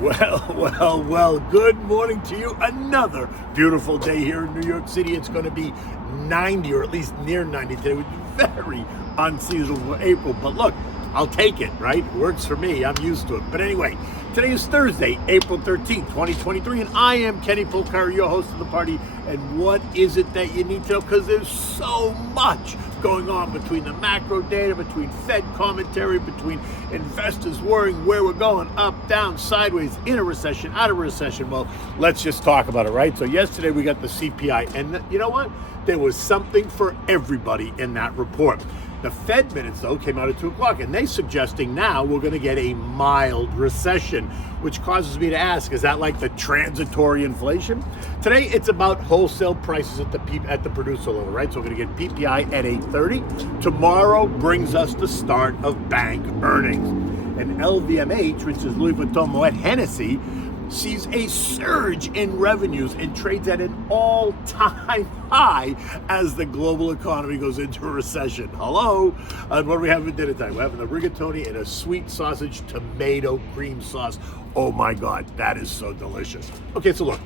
Well, good morning to you. Another beautiful day here in New York City. It's going to be 90 or at least near 90 today, which is very unseasonable for April. But look, I'll take it, right? Works for me. I'm used to it. But anyway, today is Thursday, April 13th, 2023, and I am Kenny Polcari, your host of the party. And what is it that you need to know? Because there's so much going on between the macro data, between Fed commentary, between investors worrying where we're going, up, down, sideways, in a recession, out of a recession. Well, let's just talk about it, right? So yesterday we got the CPI, and you know what? There was something for everybody in that report. The Fed minutes, though, came out at 2 o'clock, and they're suggesting now we're going to get a mild recession, which causes me to ask, is that like the transitory inflation? Today, it's about wholesale prices at the producer level, right? So we're going to get PPI at 8:30. Tomorrow brings us the start of bank earnings. And LVMH, which is Louis Vuitton Moet Hennessy, sees a surge in revenues and trades at an all-time high as the global economy goes into a recession. Hello? And what do we have for dinner time? We're having a rigatoni and a sweet sausage tomato cream sauce. Oh my God, that is so delicious. Okay, so look.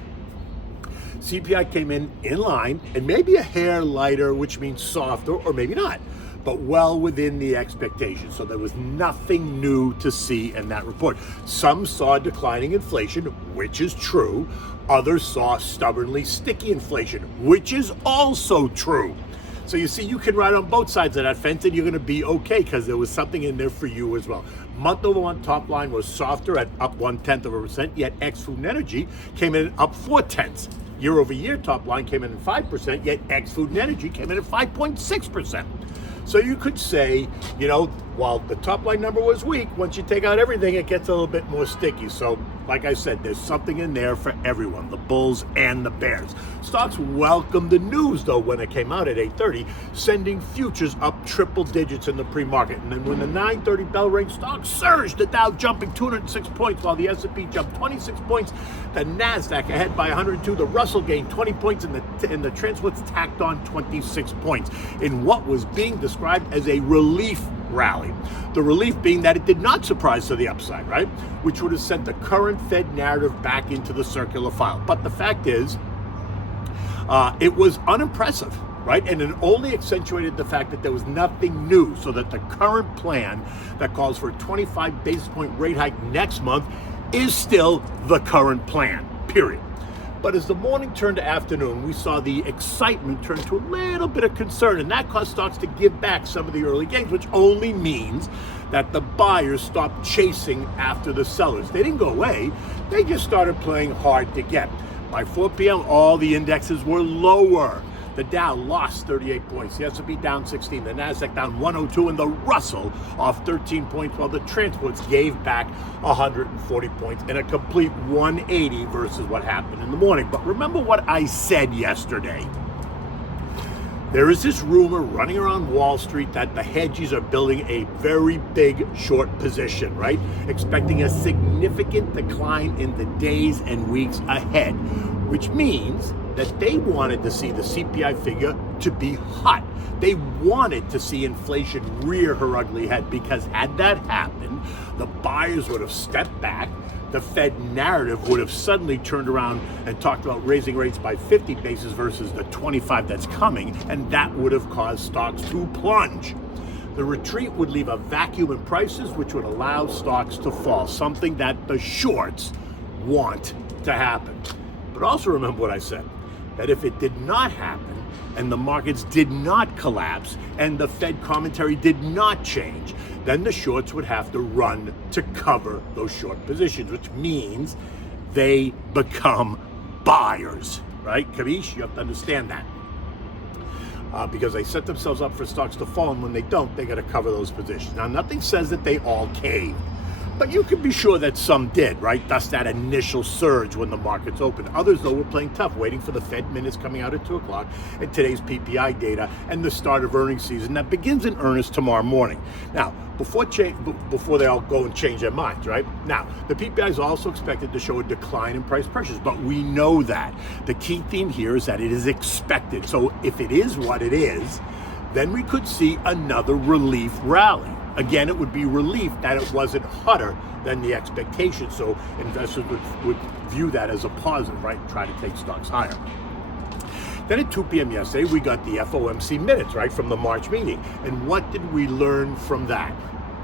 CPI came in line and maybe a hair lighter, which means softer, or maybe not, but well within the expectation. So there was nothing new to see in that report. Some saw declining inflation, which is true. Others saw stubbornly sticky inflation, which is also true. So you see, you can ride on both sides of that fence and you're going to be okay because there was something in there for you as well. Month-over-month top line was softer at up 0.1%, yet ex-food and energy came in up 0.4. Year-over-year top line came in at 5%, yet ex-food and energy came in at 5.6%. So you could say, while the top line number was weak, once you take out everything, it gets a little bit more sticky. So, like I said, there's something in there for everyone, the bulls and the bears. Stocks welcomed the news, though, when it came out at 8:30, sending futures up triple digits in the pre-market. And then when the 9:30 bell rang, stocks surged, the Dow jumping 206 points, while the S&P jumped 26 points, the NASDAQ ahead by 102, the Russell gained 20 points, and the transports tacked on 26 points in what was being described as a relief rally. The relief being that it did not surprise to the upside, right? Which would have sent the current Fed narrative back into the circular file. But the fact is, it was unimpressive, right? And it only accentuated the fact that there was nothing new, so that the current plan that calls for a 25 basis point rate hike next month is still the current plan, period. But as the morning turned to afternoon, we saw the excitement turn to a little bit of concern, and that caused stocks to give back some of the early gains, which only means that the buyers stopped chasing after the sellers. They didn't go away, they just started playing hard to get. By 4 p.m., all the indexes were lower. The Dow lost 38 points, the S&P down 16, the NASDAQ down 102, and the Russell off 13 points, while the transports gave back 140 points in a complete 180 versus what happened in the morning. But remember what I said yesterday. There is this rumor running around Wall Street that the Hedges are building a very big short position, right? Expecting a significant decline in the days and weeks ahead, which means that they wanted to see the CPI figure to be hot. They wanted to see inflation rear her ugly head, because had that happened, the buyers would have stepped back, the Fed narrative would have suddenly turned around and talked about raising rates by 50 basis versus the 25 that's coming, and that would have caused stocks to plunge. The retreat would leave a vacuum in prices, which would allow stocks to fall, something that the shorts want to happen. But also remember what I said, that if it did not happen, and the markets did not collapse, and the Fed commentary did not change, then the shorts would have to run to cover those short positions, which means they become buyers, right? Kavish, you have to understand that. Because they set themselves up for stocks to fall, and when they don't, they got to cover those positions. Now, nothing says that they all caved, but you can be sure that some did, right? Thus that initial surge when the markets opened. Others, though, were playing tough, waiting for the Fed minutes coming out at 2 o'clock and today's PPI data and the start of earnings season that begins in earnest tomorrow morning. Now, before they all go and change their minds, right? Now, the PPI is also expected to show a decline in price pressures, but we know that. The key theme here is that it is expected. So if it is what it is, then we could see another relief rally. Again, it would be relief that it wasn't hotter than the expectation. So investors would view that as a positive, right? And try to take stocks higher. Then at 2 p.m. yesterday, we got the FOMC minutes, right, from the March meeting. And what did we learn from that?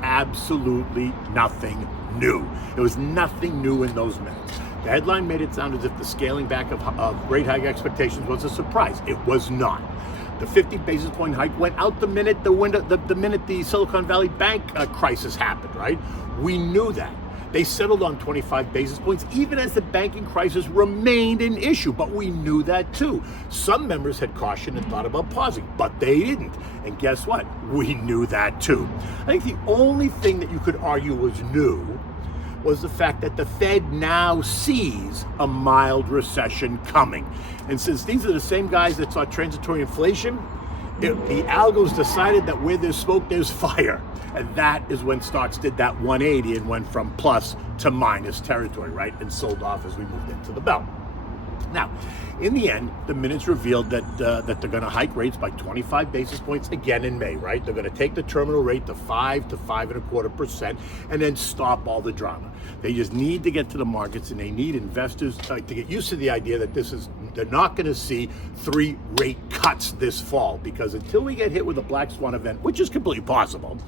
Absolutely nothing new. There was nothing new in those minutes. The headline made it sound as if the scaling back of rate hike expectations was a surprise. It was not. The 50 basis point hike went out the minute the Silicon Valley Bank crisis happened, right? We knew that. They settled on 25 basis points even as the banking crisis remained an issue, but we knew that too. Some members had cautioned and thought about pausing, but they didn't. And guess what? We knew that too. I think the only thing that you could argue was new was the fact that the Fed now sees a mild recession coming. And since these are the same guys that saw transitory inflation, the algos decided that where there's smoke, there's fire. And that is when stocks did that 180 and went from plus to minus territory, right? And sold off as we moved into the bell. Now, in the end, the minutes revealed that they're going to hike rates by 25 basis points again in May, right? They're going to take the terminal rate to 5 to 5.25% and then stop all the drama. They just need to get to the markets, and they need investors to get used to the idea that they're not going to see 3 rate cuts this fall, because until we get hit with a black swan event, which is completely possible,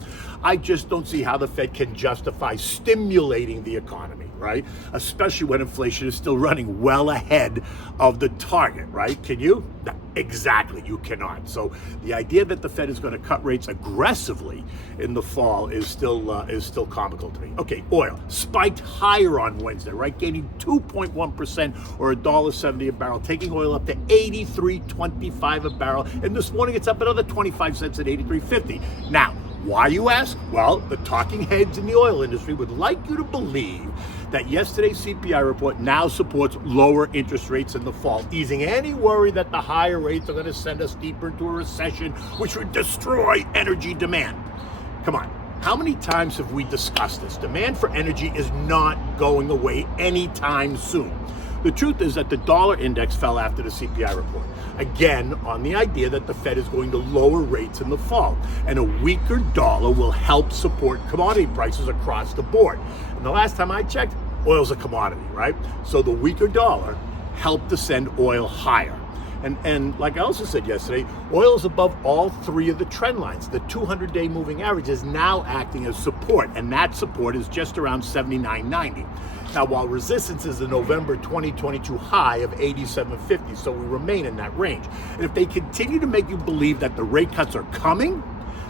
I just don't see how the Fed can justify stimulating the economy, right? Especially when inflation is still running well ahead of the target, right? Can you? No, exactly, you cannot. So the idea that the Fed is going to cut rates aggressively in the fall is still comical to me. Okay, oil spiked higher on Wednesday, right? Gaining 2.1% or $1.70 a barrel, taking oil up to $83.25 a barrel. And this morning it's up another 25 cents at $83.50. Now, why, you ask? Well, the talking heads in the oil industry would like you to believe that yesterday's CPI report now supports lower interest rates in the fall, easing any worry that the higher rates are going to send us deeper into a recession, which would destroy energy demand. Come on. How many times have we discussed this? Demand for energy is not going away anytime soon. The truth is that the dollar index fell after the CPI report, again on the idea that the Fed is going to lower rates in the fall, and a weaker dollar will help support commodity prices across the board. And the last time I checked, oil's a commodity, right? So the weaker dollar helped to send oil higher. And like I also said yesterday, oil is above all 3 of the trend lines. The 200-day moving average is now acting as support, and that support is just around 79.90. Now, while resistance is the November 2022 high of 87.50, so we remain in that range. And if they continue to make you believe that the rate cuts are coming,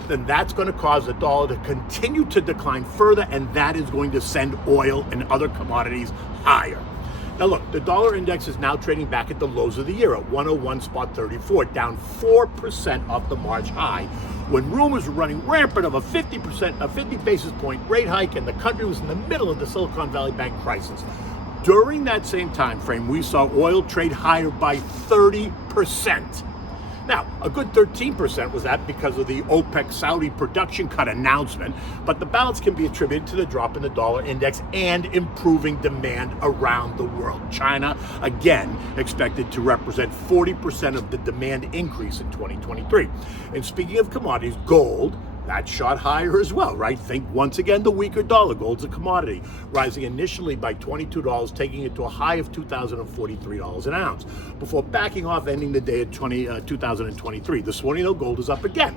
then that's going to cause the dollar to continue to decline further, and that is going to send oil and other commodities higher. Now look, the dollar index is now trading back at the lows of the year at 101.34, down 4% off the March high, when rumors were running rampant of a 50 basis point rate hike, and the country was in the middle of the Silicon Valley Bank crisis. During that same time frame, we saw oil trade higher by 30%. Now, a good 13% was that because of the OPEC Saudi production cut announcement, but the balance can be attributed to the drop in the dollar index and improving demand around the world. China, again, expected to represent 40% of the demand increase in 2023. And speaking of commodities, gold, that shot higher as well, right? Think once again the weaker dollar. Gold's a commodity, rising initially by $22, taking it to a high of $2,043 an ounce, before backing off, ending the day at 2023. This morning, though, gold is up again,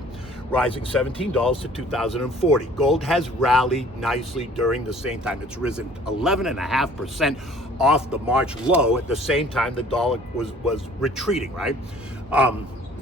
rising $17 to $2,040. Gold has rallied nicely during the same time. It's risen 11.5% off the March low. At the same time, the dollar was retreating, right?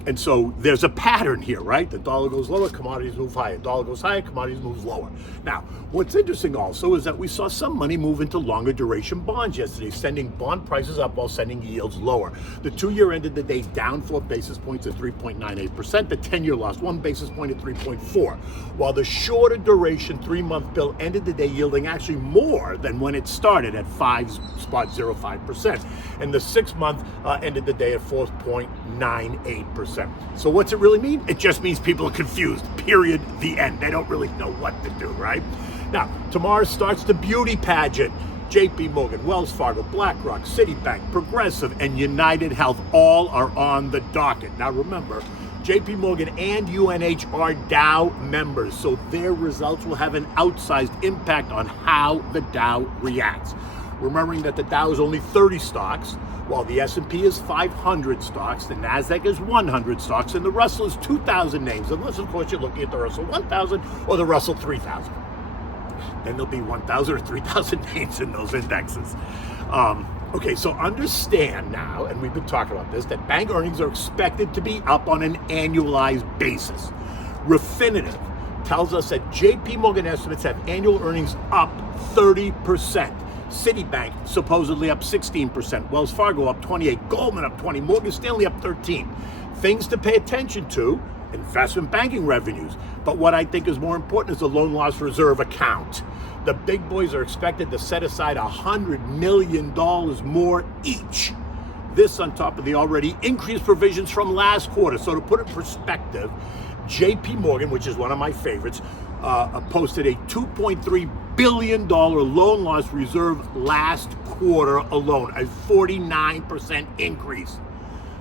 And so there's a pattern here, right? The dollar goes lower, commodities move higher. Dollar goes higher, commodities move lower. Now, what's interesting also is that we saw some money move into longer duration bonds yesterday, sending bond prices up while sending yields lower. The 2-year ended the day down 4 basis points at 3.98%. The 10-year lost 1 basis point at 3.4, while the shorter duration 3-month bill ended the day yielding actually more than when it started at 5.05%. And the 6-month ended the day at 4.98%. So what's it really mean? It just means people are confused, period, the end. They don't really know what to do, right? Now, tomorrow starts the beauty pageant. JP Morgan, Wells Fargo, BlackRock, Citibank, Progressive, and United Health all are on the docket. Now remember, JP Morgan and UNH are Dow members, so their results will have an outsized impact on how the Dow reacts. Remembering that the Dow is only 30 stocks, while the S&P is 500 stocks, the NASDAQ is 100 stocks, and the Russell is 2,000 names, unless, of course, you're looking at the Russell 1,000 or the Russell 3,000. Then there'll be 1,000 or 3,000 names in those indexes. Okay, so understand now, and we've been talking about this, that bank earnings are expected to be up on an annualized basis. Refinitiv tells us that JP Morgan estimates have annual earnings up 30%. Citibank supposedly up 16%. Wells Fargo up 28%. Goldman up 20%. Morgan Stanley up 13%. Things to pay attention to: investment banking revenues. But what I think is more important is the loan loss reserve account. The big boys are expected to set aside $100 million more each. This on top of the already increased provisions from last quarter. So to put it in perspective, JP Morgan, which is one of my favorites, posted a $2.3 billion loan loss reserve last quarter alone, a 49% increase.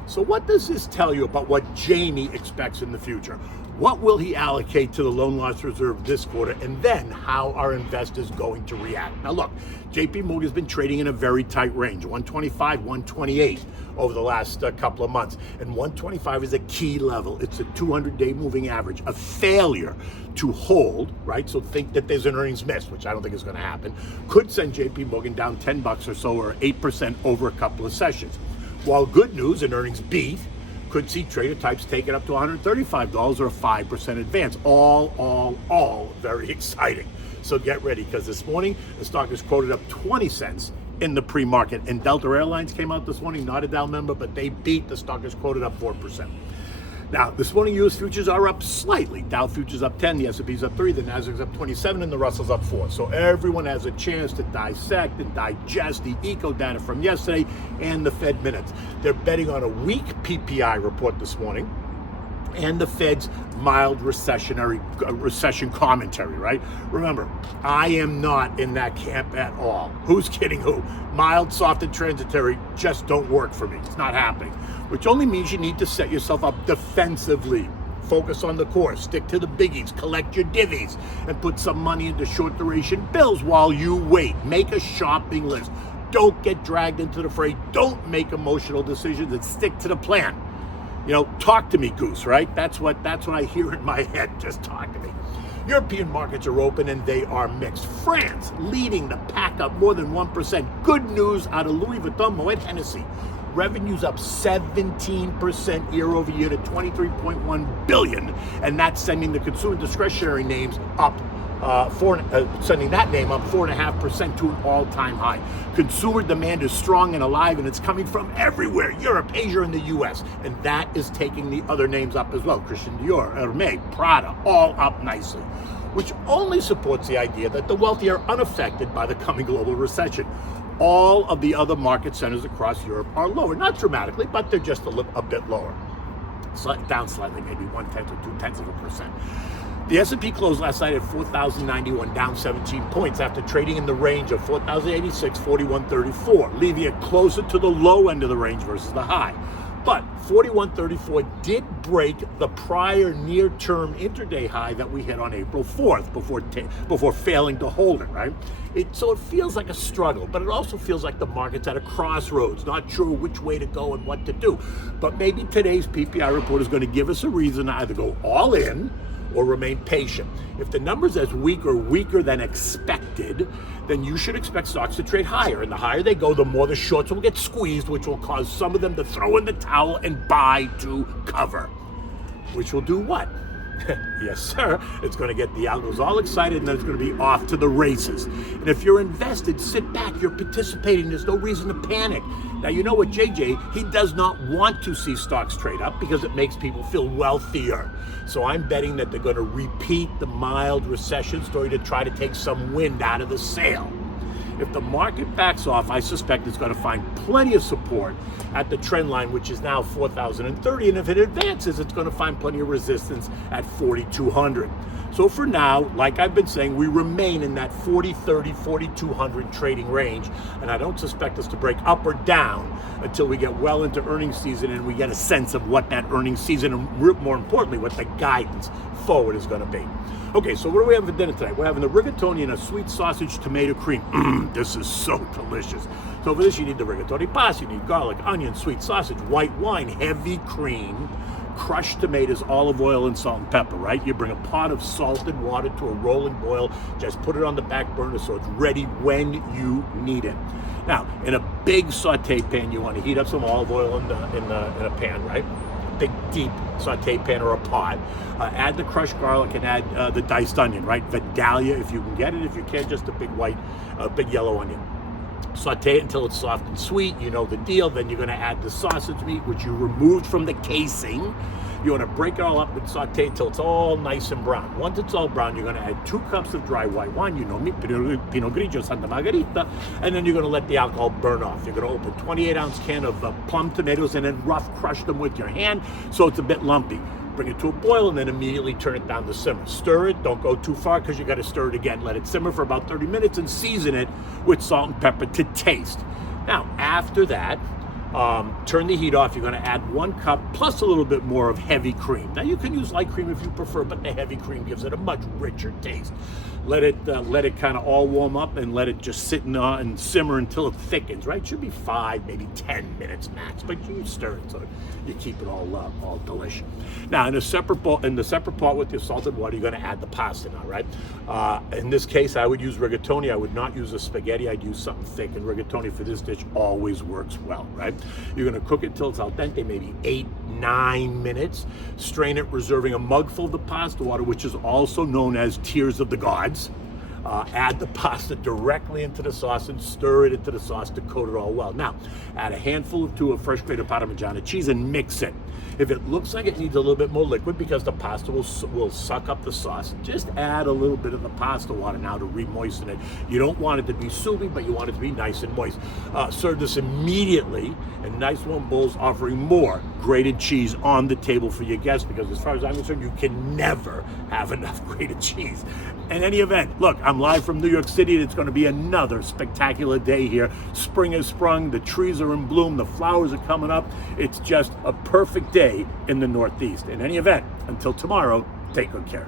So what does this tell you about what Jamie expects in the future? What will he allocate to the loan loss reserve this quarter? And then how are investors going to react? Now look, JP Morgan's been trading in a very tight range, 125, 128 over the last couple of months. And 125 is a key level. It's a 200-day moving average. A failure to hold, right? So think that there's an earnings miss, which I don't think is going to happen, could send JP Morgan down $10 or so, or 8% over a couple of sessions. While good news, an earnings beat could see trader types take it up to $135 or a 5% advance. All very exciting. So get ready, because this morning the stock is quoted up 20 cents in the pre-market. And Delta Airlines came out this morning, not a Dow member, but they beat. The stock is quoted up 4%. Now, this morning, U.S. futures are up slightly. Dow futures up 10, the S&P's up 3, the NASDAQ's up 27, and the Russell's up 4. So everyone has a chance to dissect and digest the eco data from yesterday and the Fed minutes. They're betting on a weak PPI report this morning and the Fed's mild recession commentary, right? Remember, I am not in that camp at all. Who's kidding who? Mild, soft, and transitory just don't work for me. It's not happening. Which only means you need to set yourself up defensively. Focus on the core, stick to the biggies, collect your divvies, and put some money into short duration bills while you wait. Make a shopping list. Don't get dragged into the fray. Don't make emotional decisions, and stick to the plan. You know, talk to me, Goose, right? That's what I hear in my head. Just talk to me. European markets are open and they are mixed. France leading the pack up more than 1%. Good news out of Louis Vuitton, Moet Hennessy. Revenues up 17% year over year to $23.1 billion, and that's sending the consumer discretionary names up, sending that name up 4.5% to an all-time high. Consumer demand is strong and alive, and it's coming from everywhere: Europe, Asia, and the U.S., and that is taking the other names up as well. Christian Dior, Hermès, Prada, all up nicely, which only supports the idea that the wealthy are unaffected by the coming global recession. All of the other market centers across Europe are lower, not dramatically, but they're just a bit lower. Down slightly, maybe 1/10 or 0.2%. The S&P closed last night at 4,091, down 17 points after trading in the range of 4,086, 4134, leaving it closer to the low end of the range versus the high. But 4134 did break the prior near-term intraday high that we hit on April 4th before failing to hold it, right? So it feels like a struggle, but it also feels like the market's at a crossroads, not sure which way to go and what to do. But maybe today's PPI report is going to give us a reason to either go all in or remain patient. If the number's as weak or weaker than expected, then you should expect stocks to trade higher. And the higher they go, the more the shorts will get squeezed, which will cause some of them to throw in the towel and buy to cover. Which will do what? Yes, sir. It's going to get the algos all excited, and then it's going to be off to the races. And if you're invested, sit back. You're participating. There's no reason to panic. Now, you know what, JJ, he does not want to see stocks trade up because it makes people feel wealthier. So I'm betting that they're going to repeat the mild recession story to try to take some wind out of the sail. If the market backs off, I suspect it's going to find plenty of support at the trend line, which is now 4,030. And if it advances, it's going to find plenty of resistance at 4,200. So for now, like I've been saying, we remain in that 40-30, 4,200 trading range, and I don't suspect us to break up or down until we get well into earnings season and we get a sense of what that earnings season, and more importantly, what the guidance forward is going to be. Okay, so what do we have for dinner tonight? We're having the rigatoni and a sweet sausage tomato cream. This is so delicious. So for this, you need the rigatoni pasta, you need garlic, onion, sweet sausage, white wine, heavy cream, crushed tomatoes, olive oil, and salt and pepper, right? You bring a pot of salted water to a rolling boil, just put it on the back burner so it's ready when you need it. Now, in a big saute pan, you want to heat up some olive oil in a pan, right? Big, deep saute pan or a pot. Add the crushed garlic and add the diced onion, right? Vidalia, if you can get it. If you can't, just a big yellow onion. Saute it until it's soft and sweet. You know the deal. Then you're going to add the sausage meat, which you removed from the casing. You want to break it all up and saute until it's all nice and brown. Once it's all brown, you're going to add 2 cups of dry white wine. You know me, Pinot Grigio, Santa Margherita. And then you're going to let the alcohol burn off. You're going to open a 28-ounce can of plum tomatoes and then rough crush them with your hand so it's a bit lumpy. Bring it to a boil and then immediately turn it down to simmer. Stir it, don't go too far because you got to stir it again. Let it simmer for about 30 minutes and season it with salt and pepper to taste. Now, after that, turn the heat off. You're going to add 1 cup plus a little bit more of heavy cream. Now, you can use light cream if you prefer, but the heavy cream gives it a much richer taste. Let it kind of all warm up and let it just sit and simmer until it thickens, right? Should be 5, maybe 10 minutes max, but you stir it so you keep it all delicious. Now, in the separate pot with your salted water, you're going to add the pasta now, right? In this case, I would use rigatoni. I would not use a spaghetti. I'd use something thick, and rigatoni for this dish always works well, right? You're going to cook it till it's al dente, maybe 8-9 minutes. Strain it, reserving a mugful of the pasta water, which is also known as tears of the gods. Add the pasta directly into the sauce and stir it into the sauce to coat it all well. Now, add a handful or 2 of fresh grated Parmigiano cheese and mix it. If it looks like it needs a little bit more liquid because the pasta will suck up the sauce, just add a little bit of the pasta water now to re-moisten it. You don't want it to be soupy, but you want it to be nice and moist. Serve this immediately in nice warm bowls, offering more grated cheese on the table for your guests, because as far as I'm concerned, you can never have enough grated cheese. In any event, look, I'm live from New York City, and it's going to be another spectacular day here. Spring has sprung, the trees are in bloom, the flowers are coming up. It's just a perfect day in the Northeast. In any event, until tomorrow, take good care.